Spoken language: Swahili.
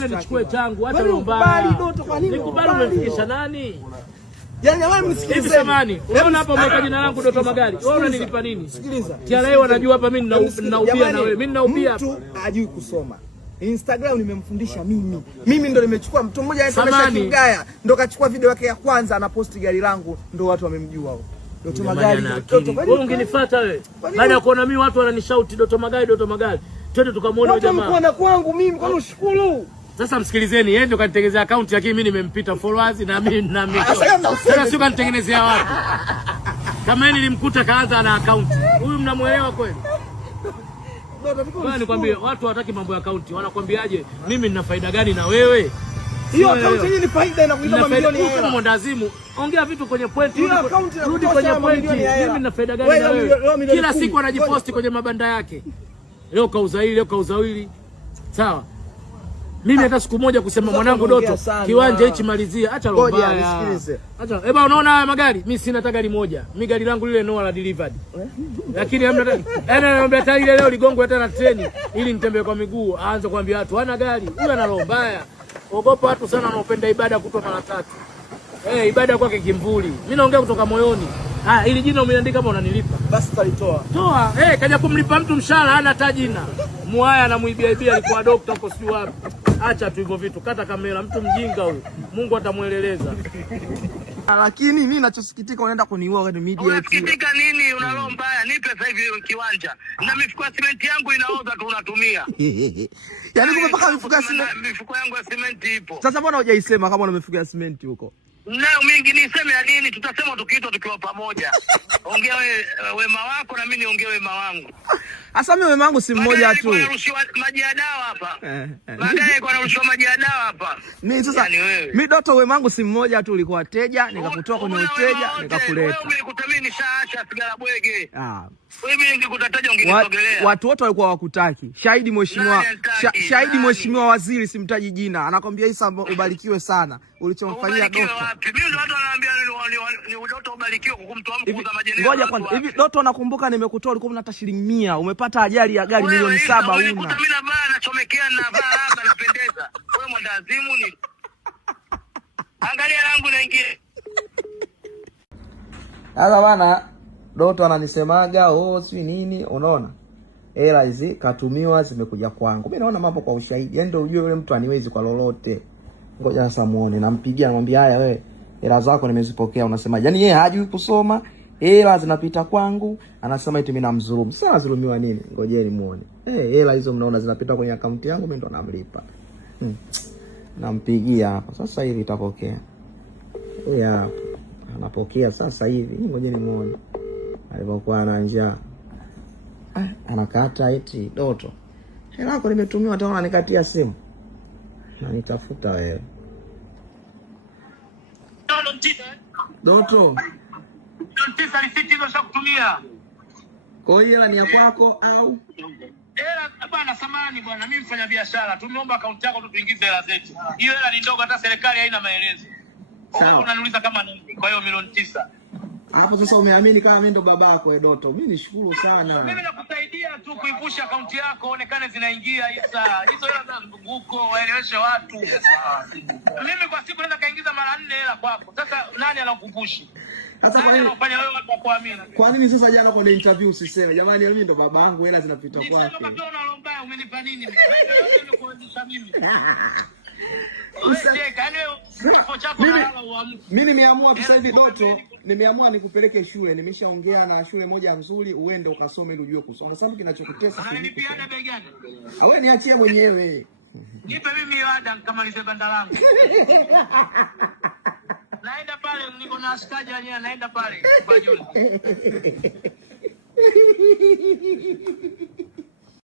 Nichukue changu hata mbaya. Nikubali umemfikisha nani? Yaani wewe msikilize. Samani. Unaona hapa umeweka jina langu Doto Magari. Wewe unanilipa nini? Sikiliza. TRA wanajua hapa mimi ninaubia na wewe. Mimi ninaubia hapa. Mtu hajui kusoma. Instagram nimemfundisha mimi. Mimi ndo nimechukua mtu mmoja anaitwa Kingaya ndo kachukua video yake ya kwanza anaposti gari langu ndo watu wamemjua huo. Doto Magari. Wewe ungenifuata wewe. Baada ya kuona mimi watu wananishout Doto Magari, Doto Magari. Twende tukamwone huyo jamaa. Watu mko kwangu mimi kwa ushukuru. Sasa msikilizeni, yeye ndio kanitengenezea account lakini mimi nimempita followers na mimi na mimi. Sasa sio kanitengenezea wapi? Kama yeye nilimkuta kaanza na account. Huyu mnamuelewa kweli? Bwana nikwambie watu hawataki mambo ya account. Wanakuambiaje? Mimi nina faida gani na wewe? Hiyo account yenyewe ni faida inakulipa mamilioni ya hela. Mwandazimu, ongea vitu kwenye point, rudi kwenye point. Mimi nina faida gani na wewe? Kila siku anajiposti kwenye mabanda yake. Leo kauza hili, leo kauza hili. Sawa? Mimi hata siku moja kusema mwanangu Doto kiwanja hichi malizia, acha roba. Acha. Eba unaona haya magari? Mimi sina hata gari moja. Mimi gari langu lile Noah la delivered. Lakini hamna naomba hata ile leo ligongwe hata na treni ili nitembee kwa miguu. Aanze kuambia watu hana gari. Huyu ana roho mbaya. Ogopa watu sana wanaopenda ibada kutwa mara tatu. Ibada kwake kimvuli. Mimi naongea kutoka moyoni. Ili jina umeandika kama unanilipa. Basi tutalitoa. Toa. Kaja kumlipa mtu mshahara hana hata jina. Mwaya anamuibia alikuwa dokta huko si wapi. Acha tu hivyo vitu. Kata kamera, mtu mjinga huyu. Mungu atamueleleza. Lakini mimi ninachosikitika unaenda kuniua kwenye media yetu. Unasikitika nini? Una roho mbaya. Nipe sasa hivi kiwanja. Na mifuko ya simenti yangu inaoza tu unatumia. Yaani kumepaka mifuko ya simenti. Mifuko yangu ya simenti ipo. Sasa mbona hujaisema kama una mifuko ya simenti huko? Nayo mingi niseme ya nini? Tutasema tukiitwa tukiwa pamoja. Ongea wema wako na mimi niongee wema wangu. Asa mimi wema wangu si mmoja tu. Narushiwa maji ya dawa hapa. Baadaye kwa narushiwa maji ya dawa hapa. Mimi sasa mimi Doto wema wangu si mmoja tu, ulikuwa teja, nikakutoa kwenye uteja, nikakuleta. Wewe umenikuta mimi nishaacha sigara bwege. Wewe ningekutataja ungenisogelea. Watu wote walikuwa wakutaki. Shahidi mheshimiwa waziri simtaji jina. Anakwambia Isa ubarikiwe sana. Ulichomfanyia Doto. Mimi ndo watu wanaambia ni Doto ubarikiwe kumtoa mkuza majeneza. Ngoja kwanza. Hivi Doto nakumbuka nimekutoa ulikuwa una hata shilingi 100. Umepata ajali ya gari milioni 7 una. Mimi na baa nachomekea na baa hapa napendeza. Wewe mwandazimu ni. Angalia langu naingia. Sasa bana Doto ananisemaga si nini, unaona? Hela hizi katumiwa zimekuja kwangu. Mimi naona mambo kwa ushahidi. Yaani ndio ujue yule mtu aniwezi kwa lolote. Ngoja sasa muone, nampigia namwambia haya wewe hela zako nimezipokea. Unasema yaani yeye hajui kusoma, hela zinapita kwangu, anasema eti mimi namdhulumu. Sasa nadhulumiwa nini? Ngojeni muone. Hela hizo mnaona zinapita kwenye akaunti yangu, mimi ndo namlipa. Nampigia hapa. Sasa hivi itapokea. Hapa. Anapokea sasa hivi. Ngojeni muone. Alipokuwa na njaa. Anakata eti Doto. Hela yako nimetumiwa, hata unanikatia simu. Na nitafuta wewe. Doto. Tisa risiti hizo za kutumia. Kwa hiyo hela ni ya kwako au? Hela bwana samani bwana, mimi mfanya biashara. Tumeomba akaunti yako tuingize hela zetu. Hiyo hela ni ndogo, hata serikali haina maelezo. Unaniuliza kama nini? Kwa hiyo milioni 9. Hapo sasa umeamini kama mimi ndo babako Doto. Mimi nishukuru sana. Mimi nakusaidia tu kuivusha akaunti yako onekane zinaingia Isa. Hizo hela za mzunguko waeleweshe watu. Mimi kwa siku naweza kaingiza mara 4 hela kwako. Sasa nani anakukupushi? Sasa kwa nini unafanya wewe watu kuamini? Kwa nini sasa jana kwenye interview usiseme jamani mimi ndo babangu hela zinapita kwake? Nisema kama unalomba umenipa nini? Wewe nimekuonyesha mimi. Mimi nimeamua sasa hivi Doto, nimeamua nikupeleke shule. Nimeshaongea na shule moja nzuri, uende ukasome ili ujue kusoma. Kwa sababu kinachokutesa si unanipa ada bei gani? Wewe niachie mwenyewe. Nipe mimi ada nikamalize banda langu. Naenda pale niko na askaji wenyewe, naenda pale kwa Juni.